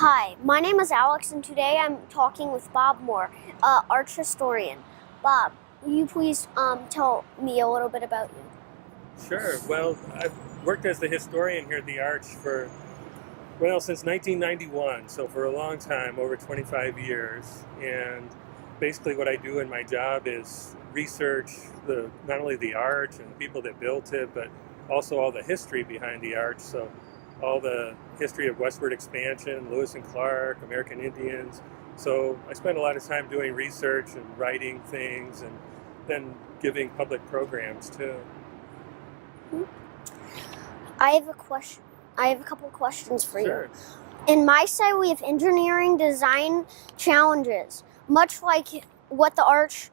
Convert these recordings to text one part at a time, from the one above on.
Hi, my name is Alex, and today I'm talking with Bob Moore, arch historian. Bob, will you please tell me a little bit about you? Sure. Well, I've worked as the historian here at the Arch since 1991, so for a long time, over 25 years. And basically what I do in my job is research not only the Arch and the people that built it, but also all the history behind the Arch. So all the history of westward expansion, Lewis and Clark, American Indians. So I spend a lot of time doing research and writing things and then giving public programs too. I have a question. I have a couple of questions for Sure. you. In my site, we have engineering design challenges, much like what the Arch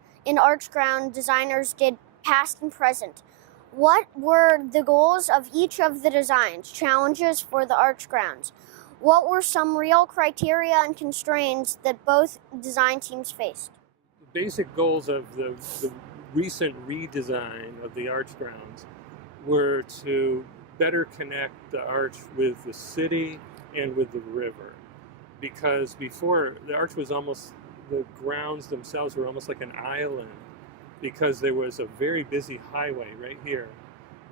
ground designers did past and present. What were the goals of each of the designs, challenges for the Arch grounds? What were some real criteria and constraints that both design teams faced? The basic goals of the recent redesign of the Arch grounds were to better connect the Arch with the city and with the river. Because before, the Arch was the grounds themselves were almost like an island, because there was a very busy highway right here.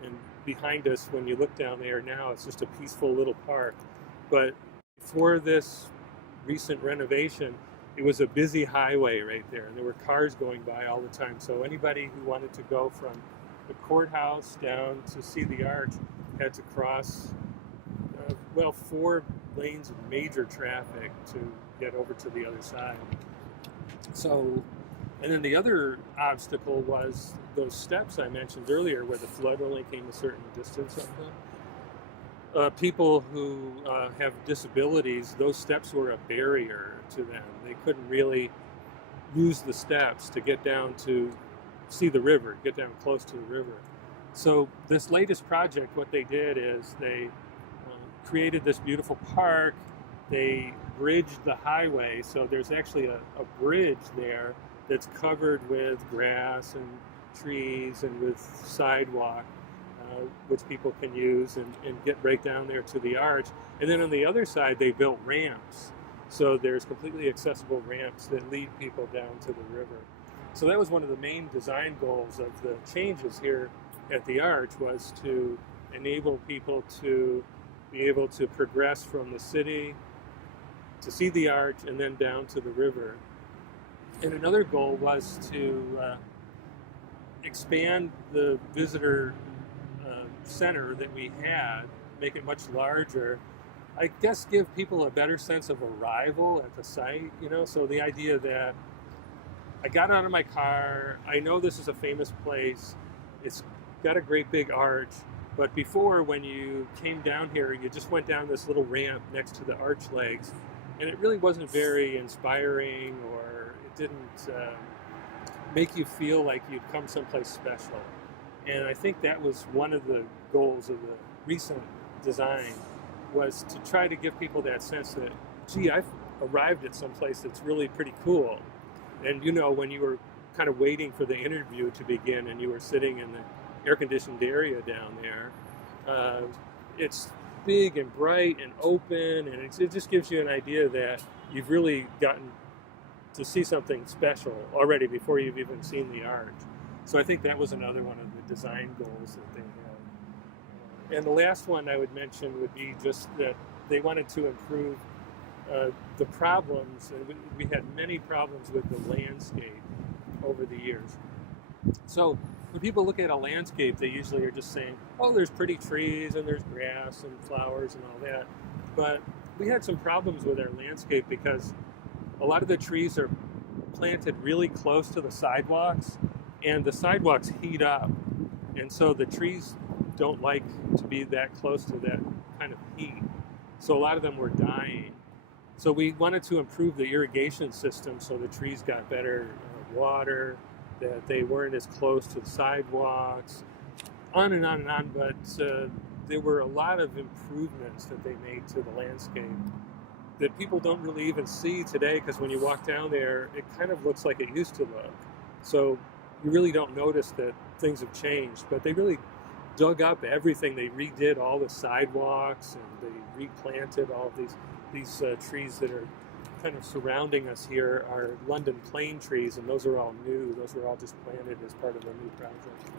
And behind us, when you look down there now, it's just a peaceful little park. But before this recent renovation, it was a busy highway right there, and there were cars going by all the time. So anybody who wanted to go from the courthouse down to see the Arch had to cross, 4 lanes of major traffic to get over to the other side. So, and then the other obstacle was those steps I mentioned earlier, where the flood only came a certain distance of them. People who have disabilities, those steps were a barrier to them. They couldn't really use the steps to get down to see the river, get down close to the river. So this latest project, what they did is they created this beautiful park. They bridged the highway, so there's actually a bridge there that's covered with grass and trees and with sidewalk, which people can use and get right down there to the Arch. And then on the other side, they built ramps. So there's completely accessible ramps that lead people down to the river. So that was one of the main design goals of the changes here at the Arch, was to enable people to be able to progress from the city to see the Arch and then down to the river. And another goal was to expand the visitor center that we had, make it much larger. I guess give people a better sense of arrival at the site, so the idea that I got out of my car, I know this is a famous place, it's got a great big arch, but before, when you came down here, you just went down this little ramp next to the arch legs, and it really wasn't very inspiring, or it didn't make you feel like you'd come someplace special. And I think that was one of the goals of the recent design, was to try to give people that sense that, gee, I've arrived at someplace that's really pretty cool. And when you were kind of waiting for the interview to begin and you were sitting in the air-conditioned area down there, it's big and bright and open, and it just gives you an idea that you've really gotten to see something special already before you've even seen the Arch. So I think that was another one of the design goals that they had. And the last one I would mention would be just that they wanted to improve the problems, and we had many problems with the landscape over the years. So when people look at a landscape, they usually are just saying, oh, there's pretty trees and there's grass and flowers and all that. But we had some problems with our landscape because a lot of the trees are planted really close to the sidewalks, and the sidewalks heat up. And so the trees don't like to be that close to that kind of heat. So a lot of them were dying. So we wanted to improve the irrigation system so the trees got better water, that they weren't as close to the sidewalks, on and on and on. But there were a lot of improvements that they made to the landscape that people don't really even see today, because when you walk down there, it kind of looks like it used to look. So you really don't notice that things have changed, but they really dug up everything. They redid all the sidewalks, and they replanted all of these these trees that are kind of surrounding us here are London plane trees, and those are all new. Those were all just planted as part of a new project.